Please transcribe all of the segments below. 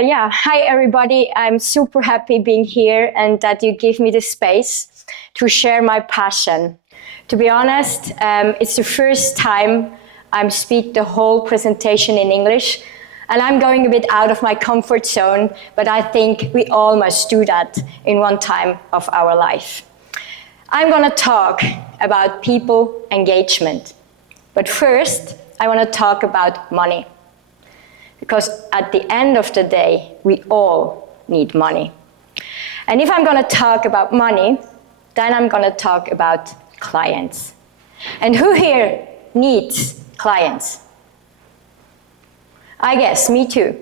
Yeah, hi everybody. I'm super happy being here and that you give me the space to share my passion. To be honest, it's the first time I'm speaking the whole presentation in English, and I'm going a bit out of my comfort zone, but I think we all must do that in one time of our life. I'm going to talk about people engagement, but first I want to talk about money. Because at the end of the day, we all need money. And if I'm going to talk about money, then I'm going to talk about clients. And who here needs clients? I guess, me too.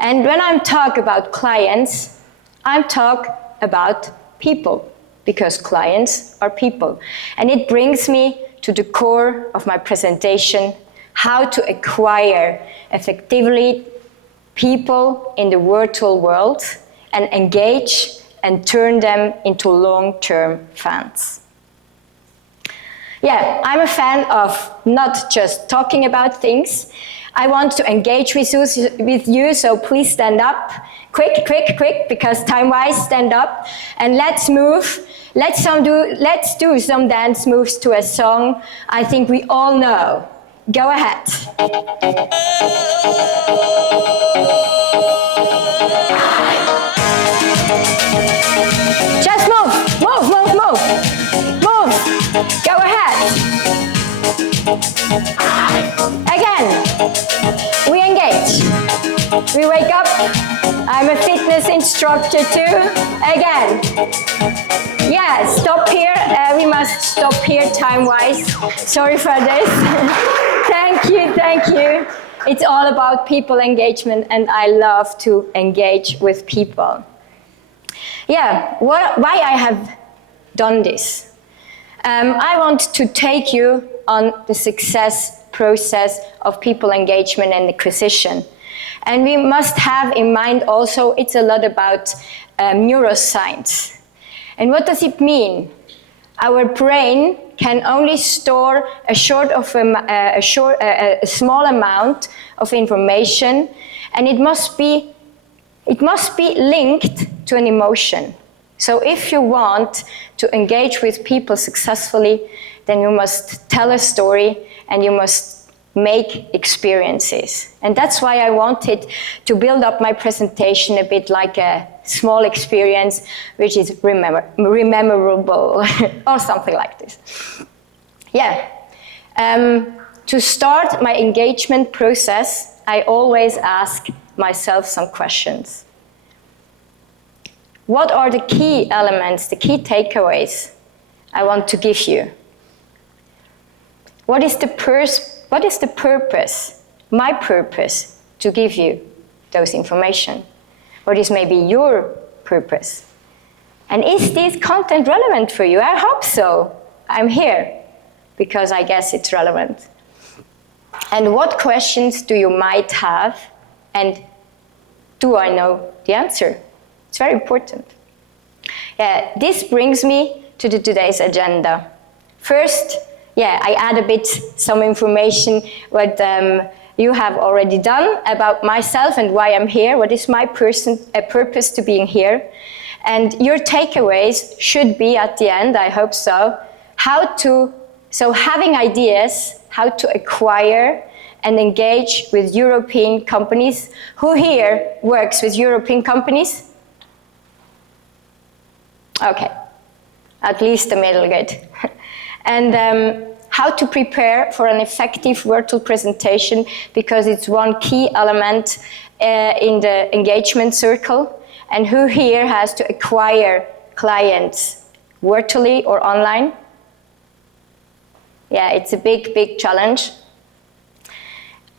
And when I'm talking about clients, I'm talking about people, because clients are people. And it brings me to the core of my presentation, how to acquire effectively people in the virtual world and engage and turn them into long-term fans. Yeah, I'm a fan of not just talking about things. I want to engage with you, so please stand up. Quick, because time-wise, stand up. And let's move. Let's do some dance moves to a song I think we all know. Go ahead. Just move. Go ahead. Again. We engage. We wake up. I'm a fitness instructor too. Again. Yeah, stop here. We must stop here time-wise. Sorry for this. Thank you. It's all about people engagement, and I love to engage with people. Yeah, why I have done this? I want to take you on the success process of people engagement and acquisition. And we must have in mind also, it's a lot about neuroscience. And what does it mean? Our brain can only store a small amount of information, and it must be linked to an emotion. So if you want to engage with people successfully, then you must tell a story and you must make experiences. And that's why I wanted to build up my presentation a bit like a small experience, which is rememberable, or something like this. Yeah. To start my engagement process, I always ask myself some questions. What are the key elements, the key takeaways I want to give you? What is the purpose, my purpose, to give you those information? What is maybe your purpose? And is this content relevant for you? I hope so. I'm here because I guess it's relevant. And what questions do you might have, and do I know the answer? It's very important. Yeah, this brings me to today's agenda. First, I add a bit some information what you have already done about myself and why I'm here, what is my purpose to being here. And your takeaways should be at the end, I hope so, having ideas, how to acquire and engage with European companies. Who here works with European companies? Okay, at least the middle, good. And how to prepare for an effective virtual presentation, because it's one key element in the engagement circle. And who here has to acquire clients virtually or online? Yeah, it's a big challenge.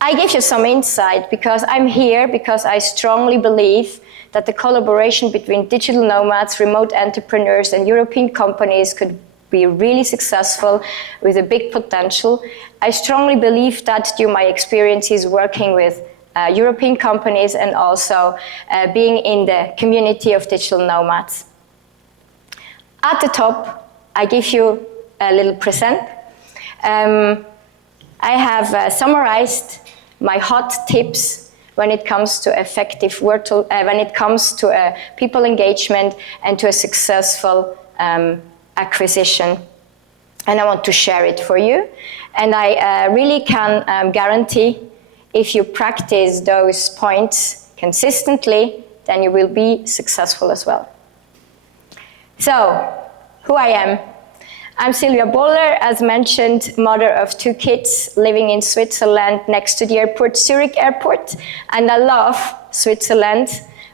I give you some insight because I'm here because I strongly believe that the collaboration between digital nomads, remote entrepreneurs, and European companies could be really successful with a big potential. I strongly believe that due to my experiences working with European companies and also being in the community of digital nomads. At the top, I give you a little present. I have summarized my hot tips when it comes to effective when it comes to people engagement and to a successful acquisition. And I want to share it for you. And I really can guarantee if you practice those points consistently, then you will be successful as well. So, who I am. I'm Silvia Boller, as mentioned, mother of 2 kids, living in Switzerland next to the airport, Zurich Airport. And I love Switzerland,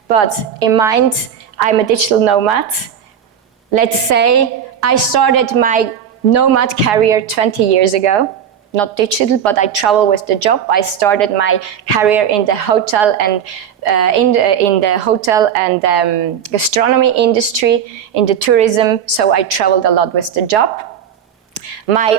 but in mind, I'm a digital nomad. Let's say I started my nomad career 20 years ago. Not digital, but I travel with the job. I started my career in the hotel and gastronomy industry, in the tourism. So I traveled a lot with the job. My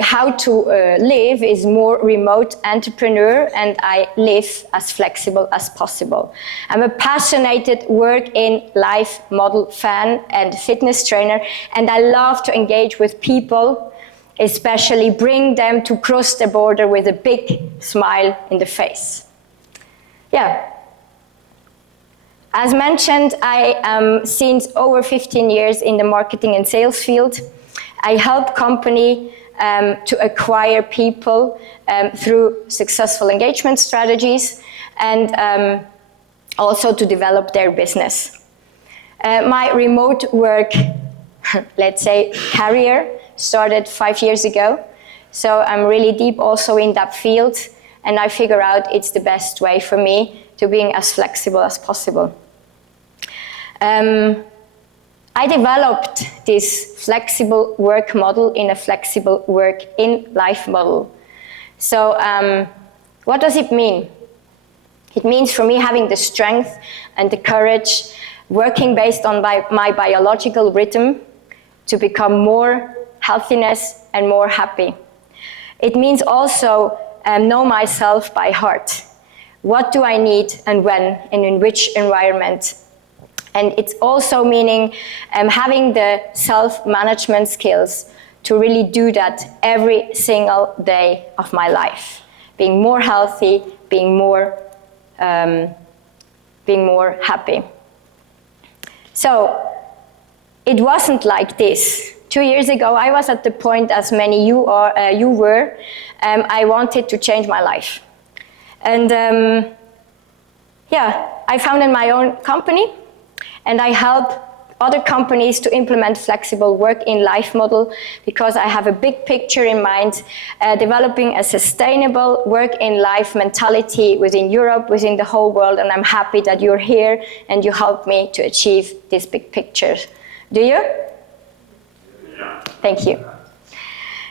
how to live is more remote entrepreneur, and I live as flexible as possible. I'm a passionate work in life model fan and fitness trainer, and I love to engage with people, especially bring them to cross the border with a big smile in the face. Yeah. As mentioned, I am since over 15 years in the marketing and sales field. I help company to acquire people through successful engagement strategies and also to develop their business. My remote work, let's say, career started 5 years ago. So I'm really deep also in that field, and I figure out it's the best way for me to being as flexible as possible. I developed this flexible work model in a flexible work in life model. So what does it mean? It means for me having the strength and the courage, working based on my biological rhythm to become more healthiness and more happy. It means also know myself by heart. What do I need and when and in which environment? And it's also meaning having the self-management skills to really do that every single day of my life. Being more healthy, being more happy. So it wasn't like this. 2 years ago, I was at the point, as many you were, I wanted to change my life. And I founded my own company, and I help other companies to implement flexible work in life model because I have a big picture in mind, developing a sustainable work in life mentality within Europe, within the whole world, and I'm happy that you're here and you help me to achieve this big picture. Do you? Thank you.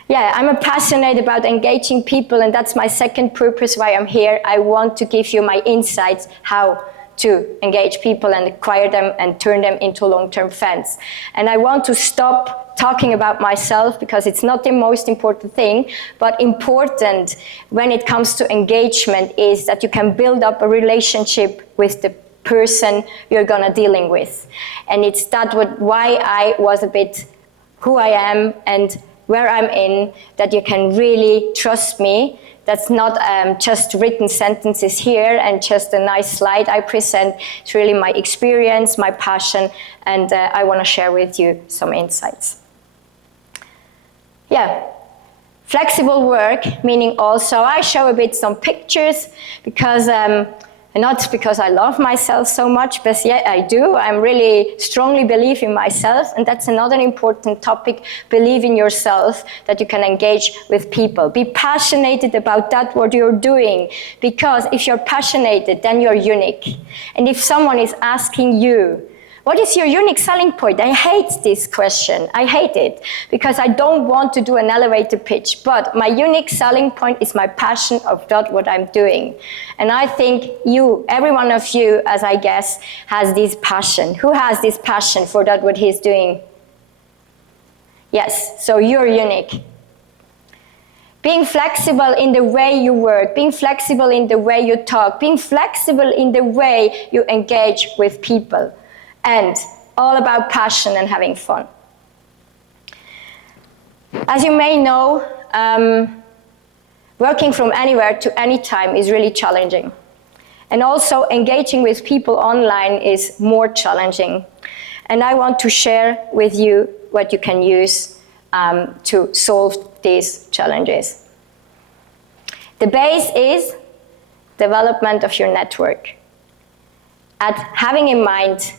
Yeah, I'm passionate about engaging people, and that's my second purpose why I'm here. I want to give you my insights how to engage people and acquire them and turn them into long-term fans. And I want to stop talking about myself because it's not the most important thing, but important when it comes to engagement is that you can build up a relationship with the person you're gonna dealing with. And it's why I was a bit who I am and where I'm in, that you can really trust me. That's not just written sentences here and just a nice slide I present. It's really my experience, my passion, and I want to share with you some insights. Yeah, flexible work, meaning also I show a bit some pictures because not because I love myself so much, but yeah, I do. I really strongly believe in myself, and that's another important topic, believe in yourself, that you can engage with people. Be passionate about that, what you're doing, because if you're passionate, then you're unique. And if someone is asking you, what is your unique selling point? I hate this question. I hate it because I don't want to do an elevator pitch, but my unique selling point is my passion of that what I'm doing. And I think every one of you, as I guess, has this passion. Who has this passion for that what he's doing? Yes, so you're unique. Being flexible in the way you work, being flexible in the way you talk, being flexible in the way you engage with people. And all about passion and having fun. As you may know, Working from anywhere to any time is really challenging. And also engaging with people online is more challenging. And I want to share with you what you can use to solve these challenges. The base is development of your network. At having in mind,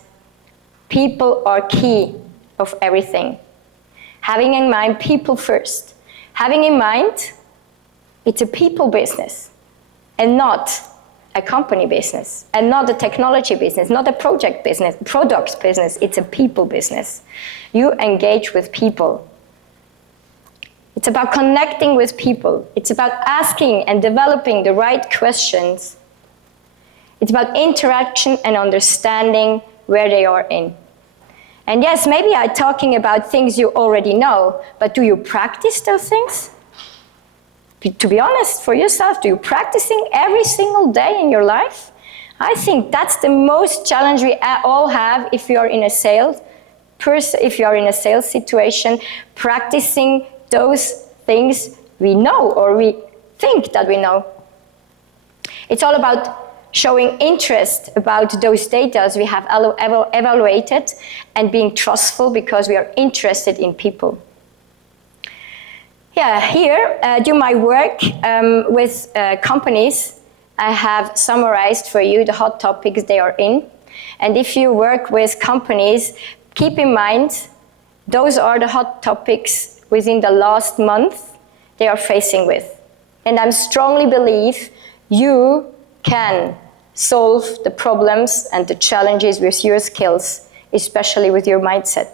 people are key of everything. Having in mind people first. Having in mind, it's a people business and not a company business, and not a technology business, not a project business, products business, it's a people business. You engage with people. It's about connecting with people. It's about asking and developing the right questions. It's about interaction and understanding where they are in. And yes, maybe I'm talking about things you already know, but do you practice those things? To be honest, for yourself, do you practicing every single day in your life? I think that's the most challenge we all have if you're in a sales situation, practicing those things we know or we think that we know. It's all about showing interest about those data we have evaluated and being trustful because we are interested in people. Yeah, here, do my work with companies, I have summarized for you the hot topics they are in. And if you work with companies, keep in mind, those are the hot topics within the last month they are facing with. And I strongly believe you can solve the problems and the challenges with your skills, especially with your mindset.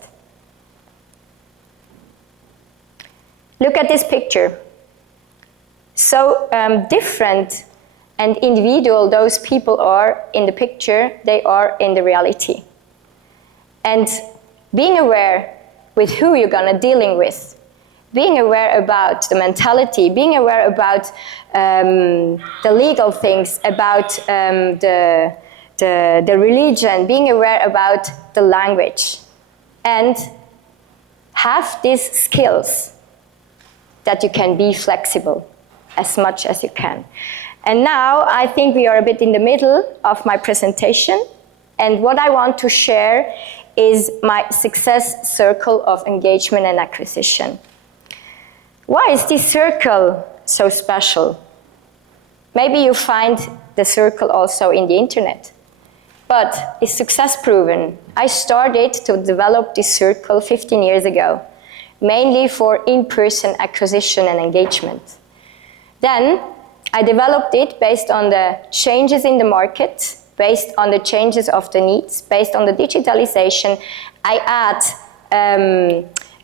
Look at this picture. So different and individual those people are in the picture, they are in the reality. And being aware with who you're gonna dealing with, being aware about the mentality, being aware about the legal things, about the religion, being aware about the language, and have these skills that you can be flexible as much as you can. And now I think we are a bit in the middle of my presentation, and what I want to share is my success circle of engagement and acquisition. Why is this circle so special? Maybe you find the circle also in the internet, but it's success proven. I started to develop this circle 15 years ago, mainly for in-person acquisition and engagement. Then I developed it based on the changes in the market, based on the changes of the needs, based on the digitalization. I add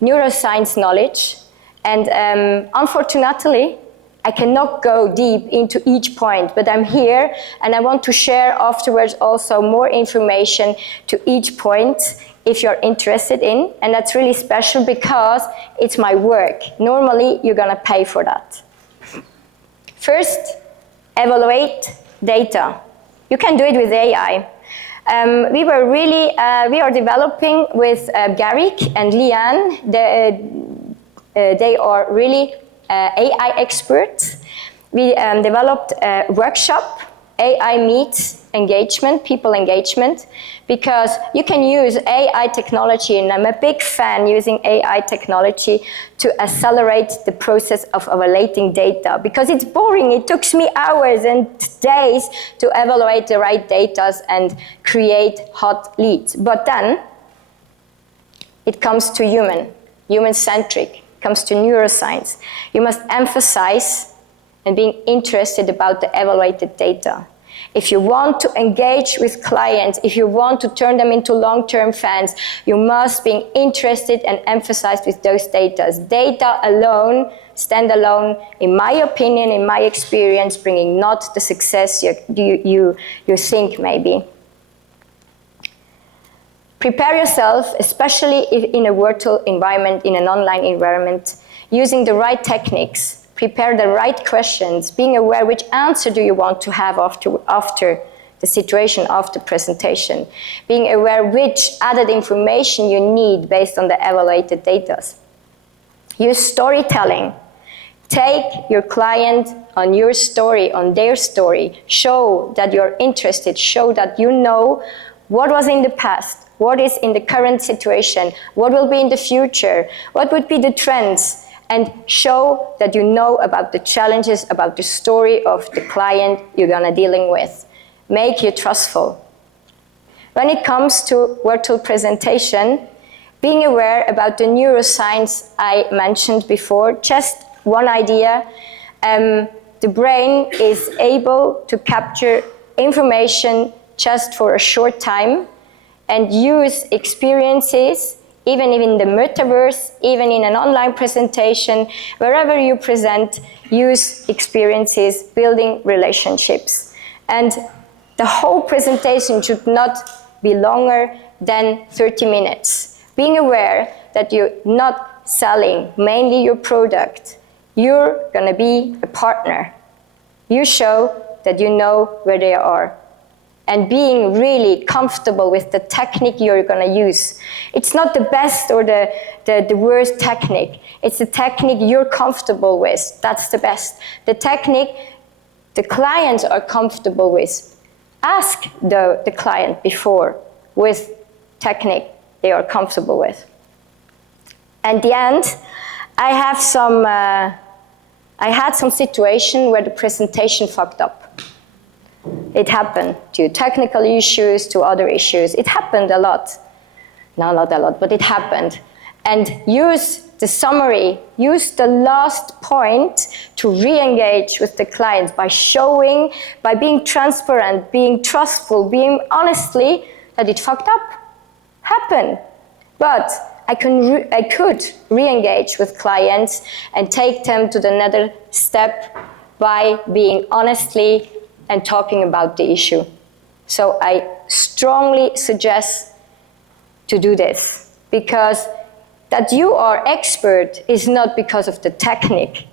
neuroscience knowledge, and unfortunately, I cannot go deep into each point, but I'm here and I want to share afterwards also more information to each point if you're interested in, and that's really special because it's my work. Normally, you're gonna pay for that. First, evaluate data. You can do it with AI. We are developing with Garrick and Liane. They are really AI experts. We developed a workshop, AI meets engagement, people engagement, because you can use AI technology, and I'm a big fan using AI technology to accelerate the process of evaluating data, because it's boring. It took me hours and days to evaluate the right data and create hot leads. But then it comes to human-centric, comes to neuroscience. You must emphasize and being interested about the evaluated data. If you want to engage with clients, if you want to turn them into long-term fans, you must be interested and emphasized with those data. Data alone, standalone, in my opinion, in my experience, bringing not the success you think maybe. Prepare yourself, especially if in a virtual environment, in an online environment, using the right techniques. Prepare the right questions, being aware which answer do you want to have after the situation, after presentation. Being aware which added information you need based on the evaluated data. Use storytelling. Take your client on your story, on their story. Show that you're interested. Show that you know what was in the past, what is in the current situation, what will be in the future, what would be the trends, and show that you know about the challenges, about the story of the client you're gonna dealing with. Make you trustful. When it comes to virtual presentation, being aware about the neuroscience I mentioned before, just one idea, the brain is able to capture information just for a short time and use experiences, even in the metaverse, even in an online presentation, wherever you present, use experiences, building relationships. And the whole presentation should not be longer than 30 minutes. Being aware that you're not selling mainly your product, you're gonna be a partner. You show that you know where they are. And being really comfortable with the technique you're gonna use. It's not the best or the worst technique. It's the technique you're comfortable with. That's the best. The technique the clients are comfortable with. Ask the client before with technique they are comfortable with. At the end, I had some situation where the presentation fucked up. It happened to technical issues, to other issues. It happened a lot. No, not a lot, but it happened. And use the summary, use the last point to re-engage with the client by showing, by being transparent, being trustful, being honestly that it fucked up. Happened. But I could re-engage with clients and take them to the another step by being honestly and talking about the issue. So I strongly suggest to do this, because that you are expert is not because of the technique.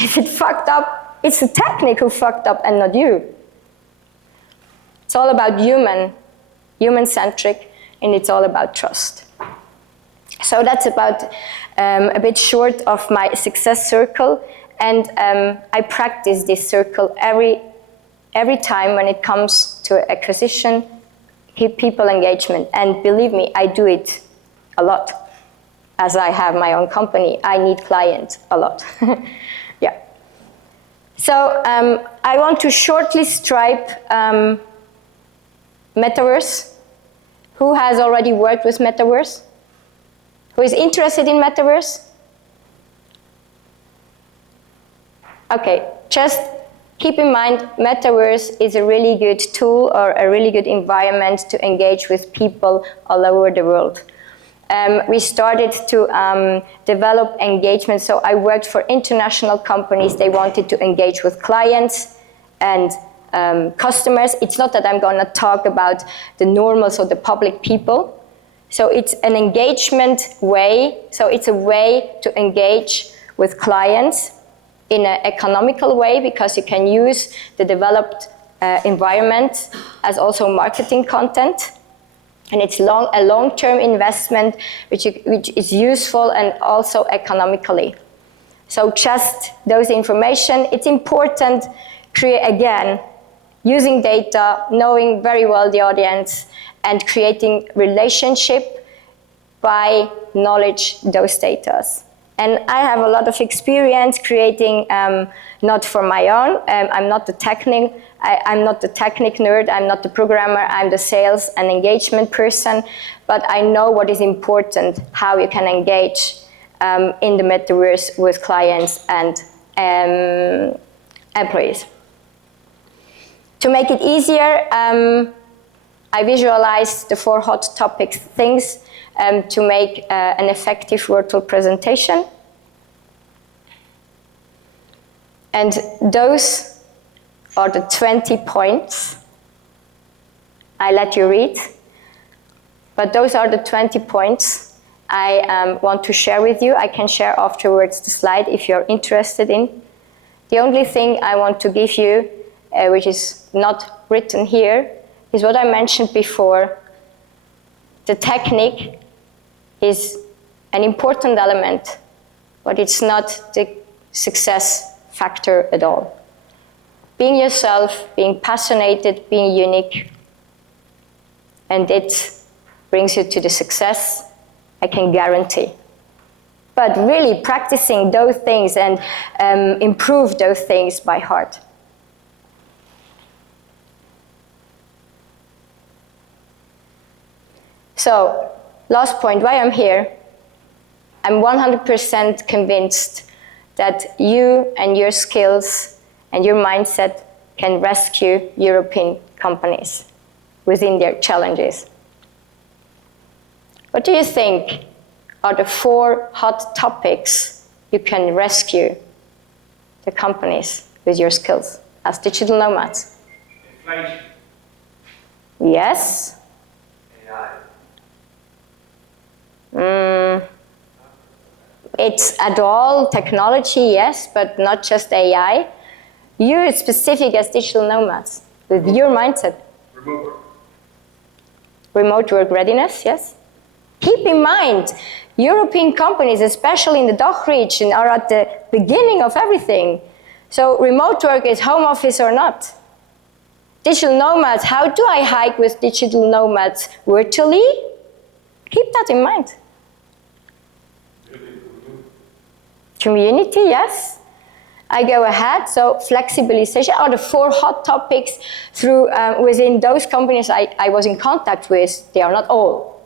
If it fucked up, it's the technique who fucked up and not you. It's all about human-centric, and it's all about trust. So that's about a bit short of my success circle, and I practice this circle every time when it comes to acquisition, people engagement, and believe me, I do it a lot. As I have my own company, I need clients a lot. Yeah. So I want to shortly stripe Metaverse. Who has already worked with Metaverse? Who is interested in Metaverse? Okay, just keep in mind, Metaverse is a really good tool or a really good environment to engage with people all over the world. We started to develop engagement, so I worked for international companies. They wanted to engage with clients and customers. It's not that I'm going to talk about the normals or the public people. So it's an engagement way. So it's a way to engage with clients in an economical way, because you can use the developed environment as also marketing content. And it's a long-term investment which is useful and also economically. So just those information, it's important, again, using data, knowing very well the audience, and creating relationship by knowledge those data. And I have a lot of experience creating, not for my own, I'm not the technic nerd, I'm not the programmer, I'm the sales and engagement person, but I know what is important, how you can engage in the metaverse with clients and employees. To make it easier, I visualized the 4 hot topics things to make an effective virtual presentation. And those are the 20 points. I let you read. But those are the 20 points I want to share with you. I can share afterwards the slide if you're interested in. The only thing I want to give you, which is not written here, is what I mentioned before. The technique is an important element, but it's not the success factor at all. Being yourself, being passionate, being unique, and it brings you to the success, I can guarantee. But really practicing those things and improve those things by heart. So, last point, why I'm here. I'm 100% convinced that you and your skills and your mindset can rescue European companies within their challenges. What do you think are the 4 hot topics you can rescue the companies with your skills as digital nomads? Inflation. Yes. AI. It's at all technology, yes, but not just AI. You're specific as digital nomads with your mindset. Remote work. Remote work readiness, yes. Keep in mind, European companies, especially in the DACH region, are at the beginning of everything. So remote work is home office or not. Digital nomads, how do I hike with digital nomads virtually? Keep that in mind. Community, yes. I go ahead, so flexibilization are the 4 hot topics through within those companies I was in contact with. They are not all,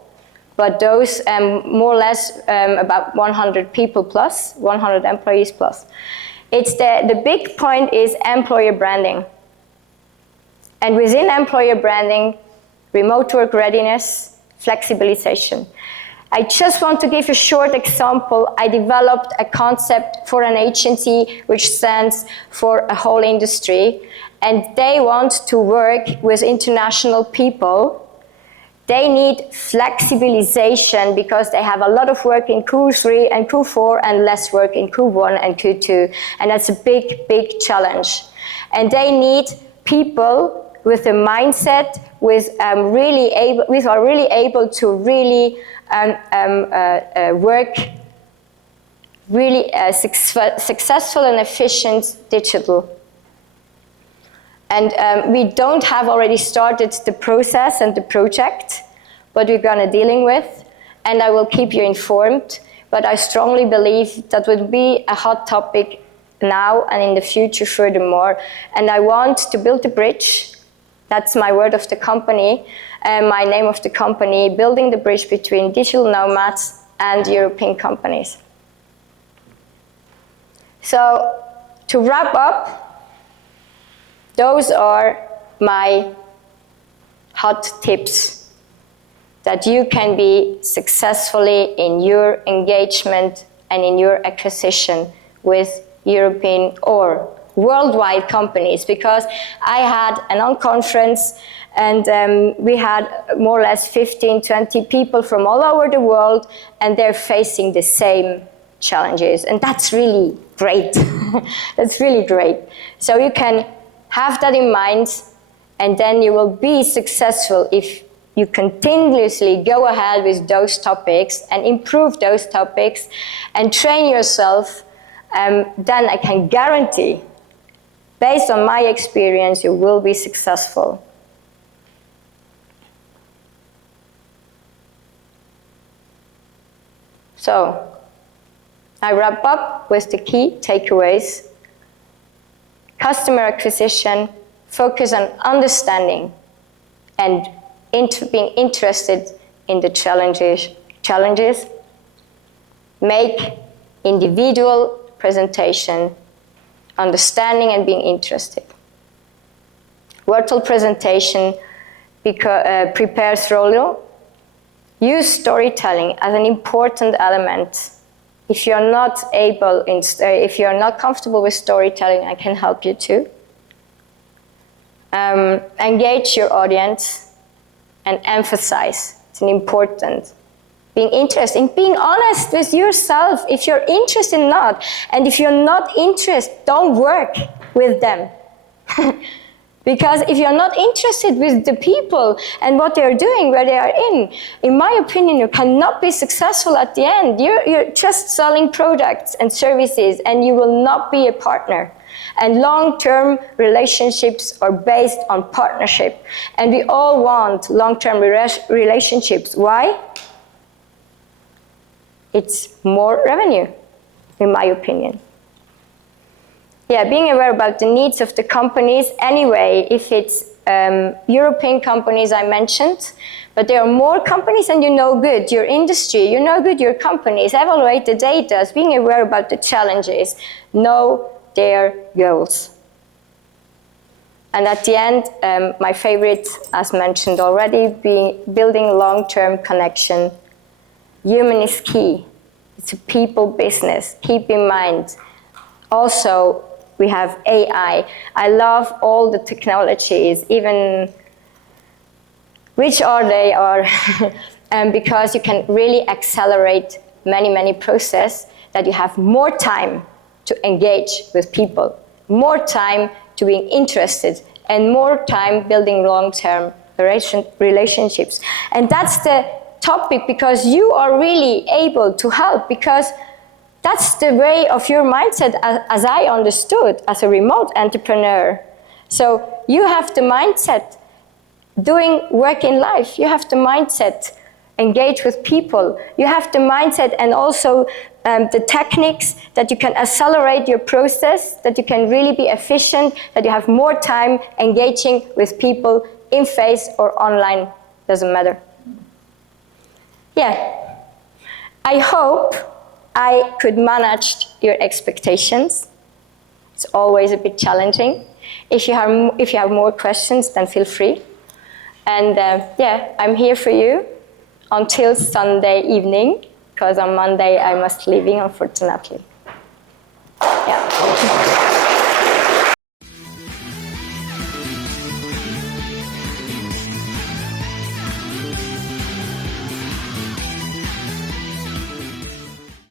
but those more or less about 100 people plus, 100 employees plus. It's the big point is employer branding. And within employer branding, remote work readiness, flexibilization. I just want to give a short example. I developed a concept for an agency which stands for a whole industry, and they want to work with international people. They need flexibilization because they have a lot of work in Q3 and Q4 and less work in Q1 and Q2, and that's a big, big challenge. And they need people with a mindset, are really able to really work really successful and efficient digital. And we don't have already started the process and the project, but we're gonna dealing with, and I will keep you informed. But I strongly believe that would be a hot topic now and in the future furthermore. And I want to build a bridge. That's my word of the company, my name of the company, building the bridge between digital nomads and European companies. So, to wrap up, those are my hot tips that you can be successfully in your engagement and in your acquisition with European or worldwide companies, because I had an unconference and we had more or less 15, 20 people from all over the world, and they're facing the same challenges, and that's really great. That's really great. So you can have that in mind, and then you will be successful if you continuously go ahead with those topics and improve those topics and train yourself. Then I can guarantee, based on my experience, you will be successful. So, I wrap up with the key takeaways. Customer acquisition, focus on understanding and being interested in the challenges. Make individual presentation, understanding and being interested. Virtual presentation prepares thoroughly. Use storytelling as an important element. If you're not comfortable with storytelling, I can help you too. Engage your audience and emphasize. It's an important. Being interested, being honest with yourself. If you're interested or not, and if you're not interested, don't work with them. Because if you're not interested with the people and what they're doing, where they are in my opinion, you cannot be successful at the end. You're just selling products and services, and you will not be a partner. And long-term relationships are based on partnership. And we all want long-term relationships. Why? It's more revenue, in my opinion. Yeah, being aware about the needs of the companies. Anyway, if it's European companies I mentioned, but there are more companies and you know good your industry, you know good your companies, evaluate the data, being aware about the challenges, know their goals. And at the end, my favorite, as mentioned already, building long-term connection. Human is key. It's a people business. Keep in mind. Also, we have AI. I love all the technologies, even which are they are, because you can really accelerate many processes, that you have more time to engage with people, more time to being interested, and more time building long-term relationships. And that's the topic, because you are really able to help, because that's the way of your mindset, as I understood, as a remote entrepreneur. So you have the mindset doing work in life. You have the mindset engage with people. You have the mindset and also the techniques that you can accelerate your process, that you can really be efficient, that you have more time engaging with people in face or online, doesn't matter. Yeah, I hope I could manage your expectations. It's always a bit challenging. If you have more questions, then feel free. And yeah, I'm here for you until Sunday evening, because on Monday I must leave, unfortunately. Yeah.